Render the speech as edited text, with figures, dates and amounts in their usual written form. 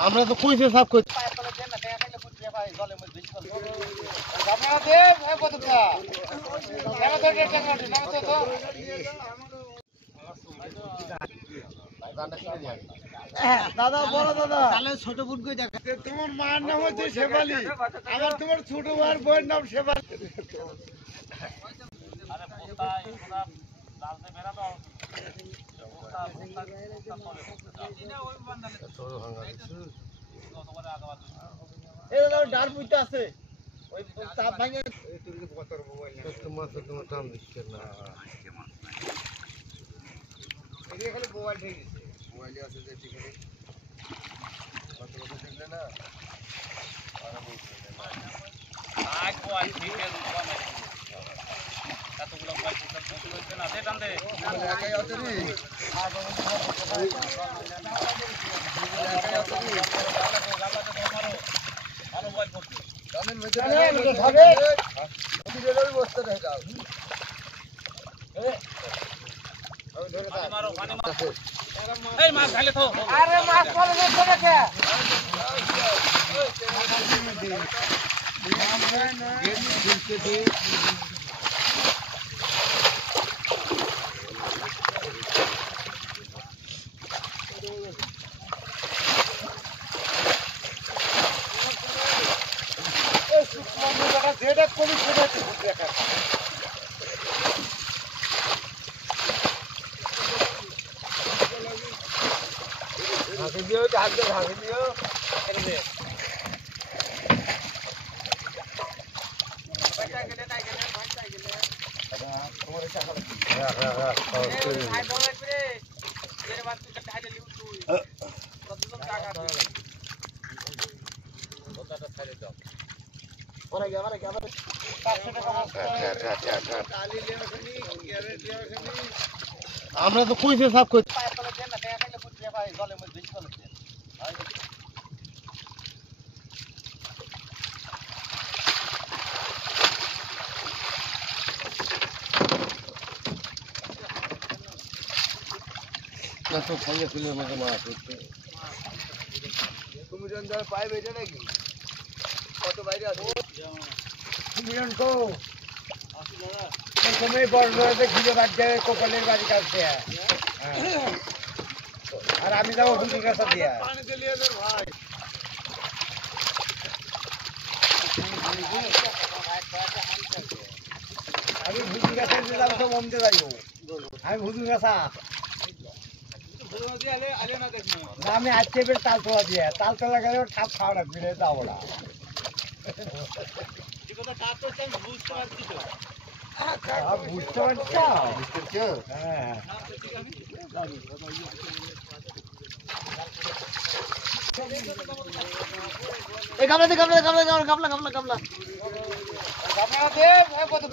আমরা তো কইছে সব কই দাদা বড় দাদা তাহলে ছোট বোন কই দেখা তোমার মার নাম হচ্ছে শেফালি আমার তোমার ছোট ভাইয়ের বউয়ের নাম শেফালি আরে পোতাই পুরা লালতে বেরা দাও পোতা পোতা এটা ওই বান্দালে ছোট ভাঙা তোমার আগা এই দাদা ডাল পুইতে আছে ওই তাপ ভাঙে এই তুমি কতর মোবাইল না তোমার দাম দিচ্ছে না এই খালি মোবাইল ঠিক আছে মোবাইল আছে যে ঠিক আছে কত কত দেখলে না আর বলতে আজ মোবাইল ঠিক আছে কতগুলো মোবাইল ঠিক আছে না দে টান দে একাই আছে রে একাই আছে রে ভালো মোবাইল করতে কামের মধ্যে ধরে ভিডিওর বসতে রয়ে যাও আমি ধরে দাও মারো পানি মারো এই মাছ ঢালে তো আরে মাছ পড়ে গেছে দেখে যেটা কবি সেটা দেখা ভাঙি দিও হাত দিয়ে ভাঙি দিও আমরা তো কইছে সব কই তো খাইয়ে ফেলে আমাকে মাছ হচ্ছে তুমি জন ধর পাই বেজে নাকি কত বাইরে আছে তুমি জন কো তুমি বড় বড়তে ঘিরে বাদ দেবে কোকলের বাড়ি কাটতে আর আমি যাবো হুজুর কাছে দিয়া পানি দিলিয়ে দর ভাই আমি হুজুর কাছে যাবো তো মমতে যাইবো আমি হুজুর কাছে আমি আজকে বের তালতলা দিয়ে তালতলা গেলে ঠাপ খাওয়া না ফিরে যাবো না বুঝতে পারছি হ্যাঁ গামলা দে গামলা গামলা গামলা গামলা গামলা গামলা দে কত